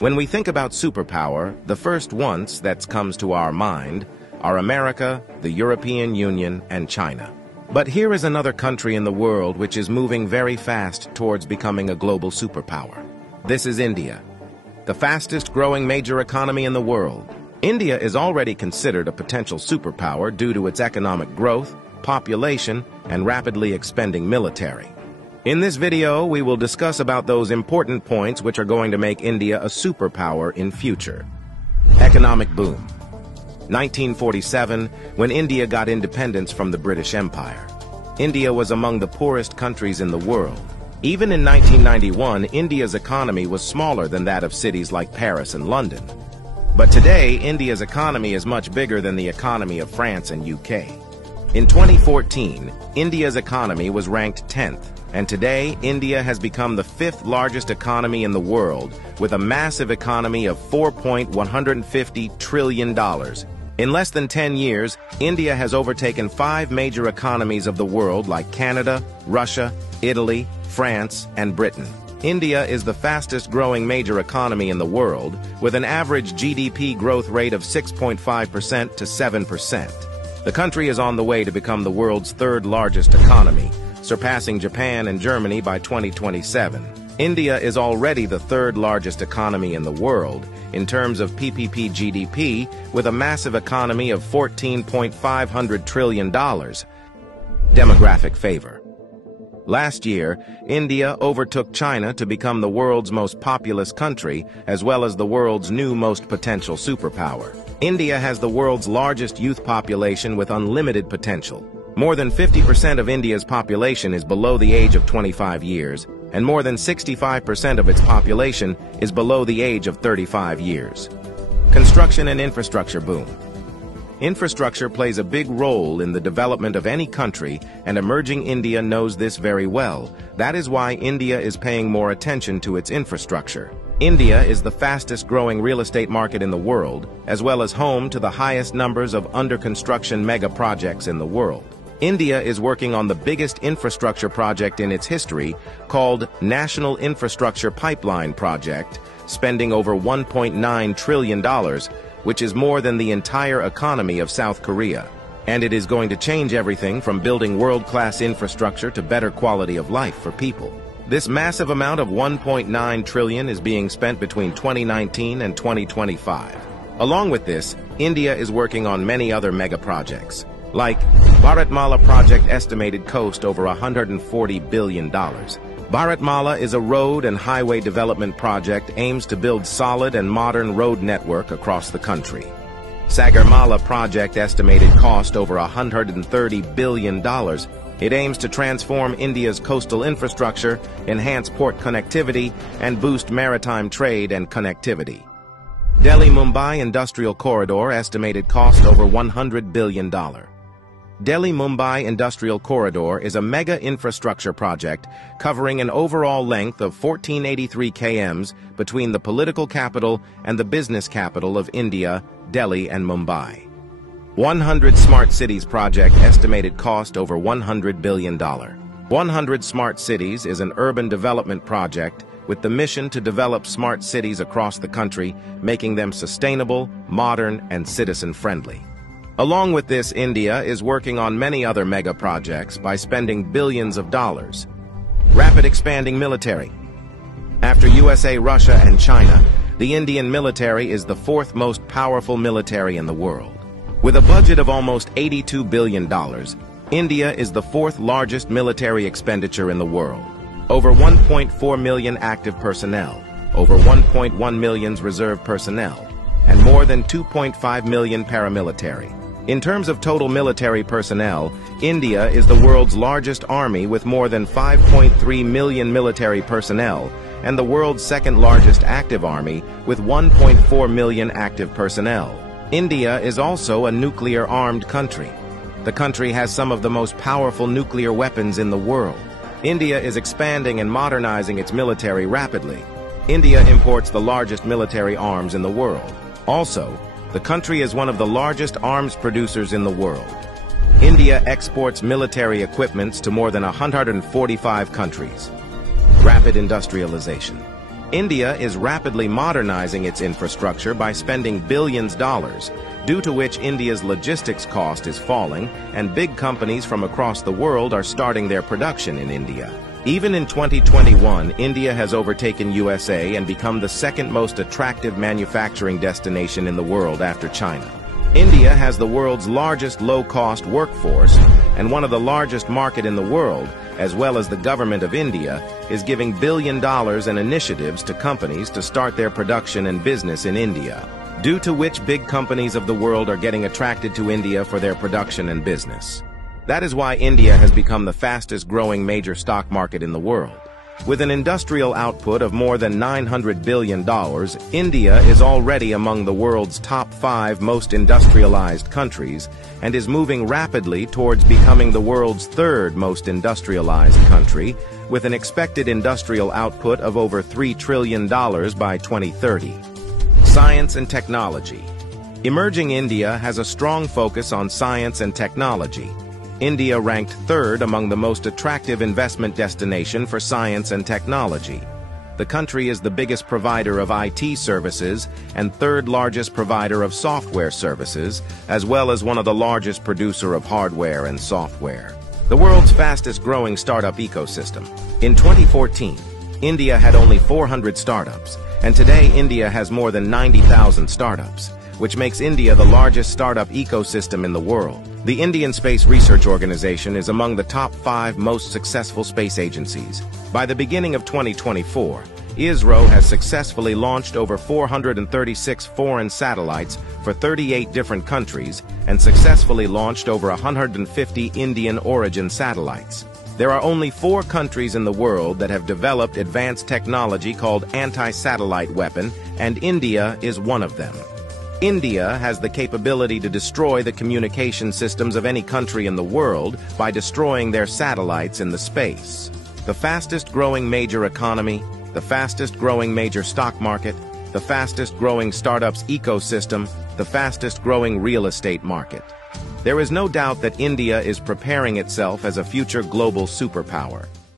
When we think about superpower, the first ones that comes to our mind are America, the European Union, and China. But here is another country in the world which is moving very fast towards becoming a global superpower. This is India, the fastest growing major economy in the world. India is already considered a potential superpower due to its economic growth, population, and rapidly expanding military. In this video, we will discuss about those important points which are going to make India a superpower in future. Economic boom. 1947, when India got independence from the British Empire. India was among the poorest countries in the world. Even in 1991, India's economy was smaller than that of cities like Paris and London. But today, India's economy is much bigger than the economy of France and UK. In 2014, India's economy was ranked 10th. And today, India has become the 5th largest economy in the world, with a massive economy of $4.150 trillion. In less than 10 years, India has overtaken 5 major economies of the world like Canada, Russia, Italy, France, and Britain. India is the fastest growing major economy in the world, with an average GDP growth rate of 6.5% to 7%. The country is on the way to become the world's 3rd largest economy, surpassing Japan and Germany by 2027. India is already the 3rd largest economy in the world in terms of PPP GDP, with a massive economy of $14.5 trillion. Demographic favor. Last year, India overtook China to become the world's most populous country, as well as the world's new most potential superpower. India has the world's largest youth population with unlimited potential. More than 50% of India's population is below the age of 25 years, and more than 65% of its population is below the age of 35 years. Construction and infrastructure boom. Infrastructure plays a big role in the development of any country, and emerging India knows this very well. That is why India is paying more attention to its infrastructure. India is the fastest growing real estate market in the world, as well as home to the highest numbers of under-construction mega projects in the world. India is working on the biggest infrastructure project in its history, called National Infrastructure Pipeline Project, spending over $1.9 trillion, which is more than the entire economy of South Korea. And it is going to change everything from building world-class infrastructure to better quality of life for people. This massive amount of $1.9 trillion is being spent between 2019 and 2025. Along with this, India is working on many other mega projects, like Bharatmala project estimated cost over $140 billion. Bharatmala is a road and highway development project aims to build solid and modern road network across the country. Sagarmala project estimated cost over $130 billion. It aims to transform India's coastal infrastructure, enhance port connectivity, and boost maritime trade and connectivity. Delhi-Mumbai Industrial Corridor estimated cost over $100 billion. Delhi-Mumbai Industrial Corridor is a mega infrastructure project covering an overall length of 1483 km between the political capital and the business capital of India, Delhi and Mumbai. 100 Smart Cities project estimated cost over $100 billion. 100 Smart Cities is an urban development project with the mission to develop smart cities across the country, making them sustainable, modern, and citizen-friendly. Along with this, India is working on many other mega projects by spending billions of dollars. Rapid expanding military. After USA, Russia, and China, the Indian military is the 4th most powerful military in the world. With a budget of almost $82 billion, India is the 4th largest military expenditure in the world. Over 1.4 million active personnel, over 1.1 million reserve personnel, and more than 2.5 million paramilitary. In terms of total military personnel, India is the world's largest army with more than 5.3 million military personnel, and the world's 2nd largest active army with 1.4 million active personnel. India is also a nuclear-armed country. The country has some of the most powerful nuclear weapons in the world. India is expanding and modernizing its military rapidly. India imports the largest military arms in the world. Also, the country is one of the largest arms producers in the world. India exports military equipments to more than 145 countries. Rapid industrialization. India is rapidly modernizing its infrastructure by spending billions of dollars, due to which India's logistics cost is falling and big companies from across the world are starting their production in India. Even in 2021, India has overtaken USA and become the second most attractive manufacturing destination in the world after China. India has the world's largest low-cost workforce, and one of the largest market in the world, as well as the government of India, is giving billions of dollars in initiatives to companies to start their production and business in India, due to which big companies of the world are getting attracted to India for their production and business. That is why India has become the fastest-growing major stock market in the world. With an industrial output of more than $900 billion, India is already among the world's top 5 most industrialized countries and is moving rapidly towards becoming the world's 3rd most industrialized country, with an expected industrial output of over $3 trillion by 2030. Science and technology. Emerging India has a strong focus on science and technology. India ranked 3rd among the most attractive investment destination for science and technology. The country is the biggest provider of IT services and 3rd largest provider of software services, as well as one of the largest producer of hardware and software. The world's fastest-growing startup ecosystem. In 2014, India had only 400 startups, and today India has more than 90,000 startups, which makes India the largest startup ecosystem in the world. The Indian Space Research Organization is among the top 5 most successful space agencies. By the beginning of 2024, ISRO has successfully launched over 436 foreign satellites for 38 different countries and successfully launched over 150 Indian origin satellites. There are only 4 countries in the world that have developed advanced technology called anti-satellite weapon, and India is one of them. India has the capability to destroy the communication systems of any country in the world by destroying their satellites in the space. The fastest-growing major economy, the fastest-growing major stock market, the fastest-growing startups ecosystem, the fastest-growing real estate market. There is no doubt that India is preparing itself as a future global superpower.